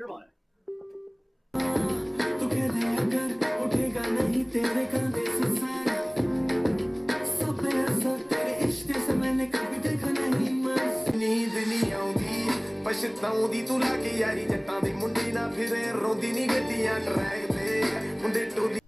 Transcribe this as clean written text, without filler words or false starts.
तू कह दे अगर उठेगा नहीं तेरे कंधे से सर, सब पे असर तेरे इश्क से मैंने कभी देखा नहीं मर। नींद नहीं आउंदी पछताउंदी तू लाके यारी जट्टां दे मुंडे ना फिरे रोंदी नहीं गड्डियां ट्रैक ते मुंडे टोली